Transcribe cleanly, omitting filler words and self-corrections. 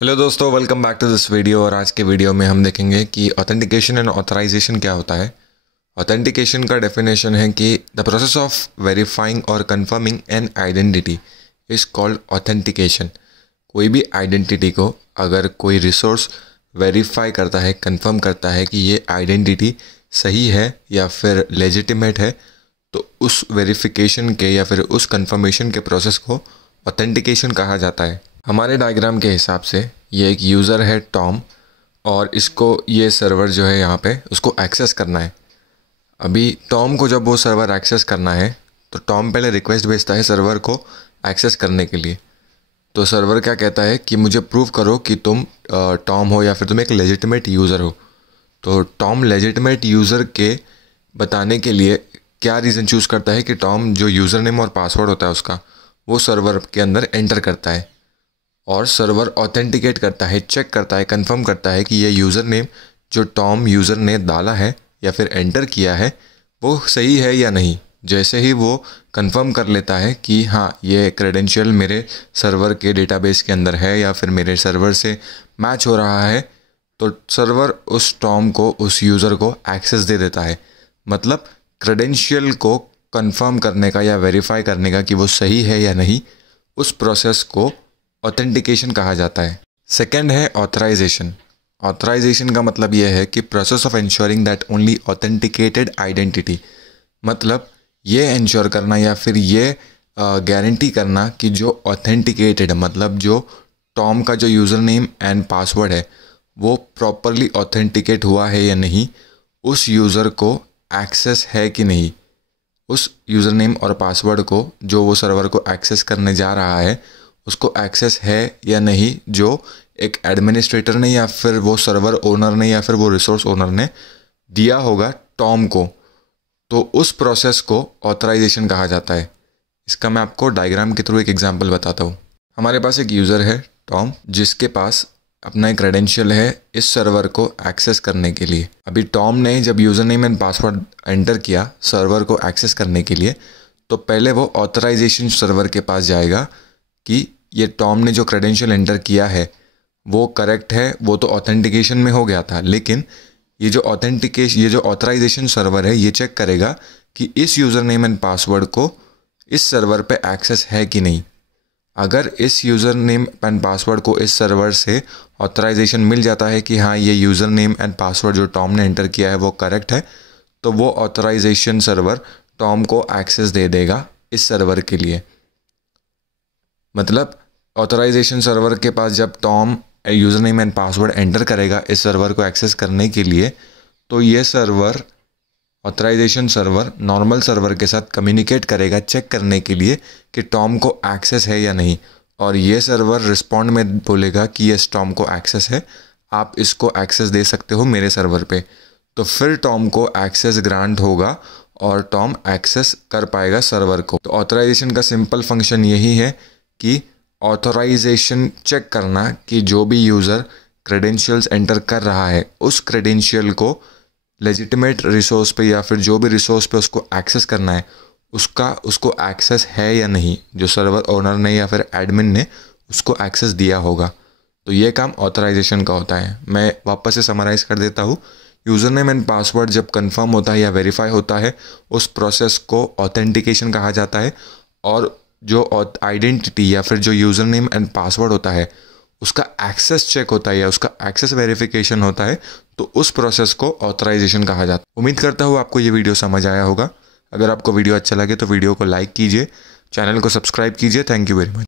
Hello दोस्तों, welcome back to this video. और आज के वीडियो में हम देखेंगे कि ऑथेंटिकेशन एंड ऑथराइजेशन क्या होता है। ऑथेंटिकेशन का डेफिनेशन है कि द प्रोसेस ऑफ वेरीफाइंग और confirming an identity is called authentication. कोई भी आइडेंटिटी को अगर कोई रिसोर्स वेरीफाई करता है, कंफर्म करता है कि ये आइडेंटिटी सही है या फिर लेजिटिमेट है, तो उस वेरिफिकेशन के या फिर उस कंफर्मेशन के प्रोसेस को ऑथेंटिकेशन कहा जाता है। हमारे डायग्राम के हिसाब से ये एक यूज़र है टॉम, और इसको ये सर्वर जो है यहाँ पे उसको एक्सेस करना है। अभी टॉम को जब वो सर्वर एक्सेस करना है तो टॉम पहले रिक्वेस्ट भेजता है सर्वर को एक्सेस करने के लिए। तो सर्वर क्या कहता है कि मुझे प्रूव करो कि तुम टॉम हो या फिर तुम एक लेजिटिमेट यूज़र हो। तो टॉम लेजिटिमेट यूज़र के बताने के लिए क्या रीज़न चूज़ करता है कि टॉम जो यूज़र नेम और पासवर्ड होता है उसका वो सर्वर के अंदर एंटर करता है, और सर्वर ऑथेंटिकेट करता है, चेक करता है, कंफर्म करता है कि ये यूज़र नेम जो टॉम यूज़र ने डाला है या फिर एंटर किया है वो सही है या नहीं। जैसे ही वो कंफर्म कर लेता है कि हाँ ये क्रेडेंशियल मेरे सर्वर के डेटाबेस के अंदर है या फिर मेरे सर्वर से मैच हो रहा है, तो सर्वर उस टॉम को, उस यूज़र को एक्सेस दे देता है। मतलब क्रेडेंशियल को कंफर्म करने का या वेरीफाई करने का कि वो सही है या नहीं, उस प्रोसेस को ऑथेंटिकेशन कहा जाता है। सेकेंड है ऑथराइजेशन। ऑथराइजेशन का मतलब यह है कि process of ensuring that only authenticated identity, मतलब ये इंश्योर करना या फिर ये गारंटी करना कि जो ऑथेंटिकेटेड, मतलब जो टॉम का जो यूज़र नेम एंड पासवर्ड है वो प्रॉपरली ऑथेंटिकेट हुआ है या नहीं, उस यूज़र को एक्सेस है कि नहीं, उस यूज़र नेम और पासवर्ड को जो वो सर्वर को एक्सेस करने जा रहा है उसको एक्सेस है या नहीं, जो एक एडमिनिस्ट्रेटर ने या फिर वो सर्वर ओनर ने या फिर वो रिसोर्स ओनर ने दिया होगा टॉम को, तो उस प्रोसेस को ऑथराइजेशन कहा जाता है। इसका मैं आपको डायग्राम के थ्रू एक एग्जांपल बताता हूँ। हमारे पास एक यूज़र है टॉम, जिसके पास अपना एक क्रेडेंशियल है इस सर्वर को एक्सेस करने के लिए। अभी टॉम ने जब user name and password enter किया सर्वर को एक्सेस करने के लिए, तो पहले वो ऑथराइजेशन सर्वर के पास जाएगा कि ये टॉम ने जो क्रेडेंशियल एंटर किया है वो करेक्ट है। वो तो ऑथेंटिकेशन में हो गया था, लेकिन ये जो ऑथराइजेशन सर्वर है ये चेक करेगा कि इस यूज़र नेम एंड पासवर्ड को इस सर्वर पे एक्सेस है कि नहीं। अगर इस यूज़र नेम एंड पासवर्ड को इस सर्वर से ऑथराइजेशन मिल जाता है कि हाँ ये यूज़र नेम एंड पासवर्ड जो टॉम ने एंटर किया है वो करेक्ट है, तो वो ऑथराइजेशन सर्वर टॉम को एक्सेस दे देगा इस सर्वर के लिए। मतलब ऑथराइजेशन सर्वर के पास जब Tom user name and password enter करेगा इस सर्वर को एक्सेस करने के लिए, तो ये server, authorization server normal server के साथ कम्युनिकेट करेगा चेक करने के लिए कि टॉम को एक्सेस है या नहीं, और ये सर्वर रिस्पॉन्ड में बोलेगा कि यस टॉम को एक्सेस है, आप इसको एक्सेस दे सकते हो मेरे सर्वर पे। तो फिर टॉम को एक्सेस ग्रांट होगा और टॉम एक्सेस कर पाएगा सर्वर को। तो ऑथराइजेशन का सिंपल फंक्शन यही है कि ऑथराइजेशन चेक करना कि जो भी यूज़र क्रेडेंशियल्स एंटर कर रहा है उस क्रेडेंशियल को लेजिटिमेट रिसोर्स पे या फिर जो भी रिसोर्स पे उसको एक्सेस करना है उसको एक्सेस है या नहीं, जो सर्वर ओनर ने या फिर एडमिन ने उसको एक्सेस दिया होगा। तो ये काम ऑथराइजेशन का होता है। मैं वापस से समराइज़ कर देता हूँ। यूज़र नेम एंड पासवर्ड जब कंफर्म होता है या वेरीफाई होता है उस प्रोसेस को ऑथेंटिकेशन कहा जाता है, और जो आइडेंटिटी या फिर जो यूज़र नेम एंड पासवर्ड होता है उसका एक्सेस चेक होता है या उसका एक्सेस वेरिफिकेशन होता है, तो उस प्रोसेस को ऑथराइजेशन कहा जाता है। उम्मीद करता हूँ आपको ये वीडियो समझ आया होगा। अगर आपको वीडियो अच्छा लगे तो वीडियो को लाइक कीजिए, चैनल को सब्सक्राइब कीजिए। Thank you very much.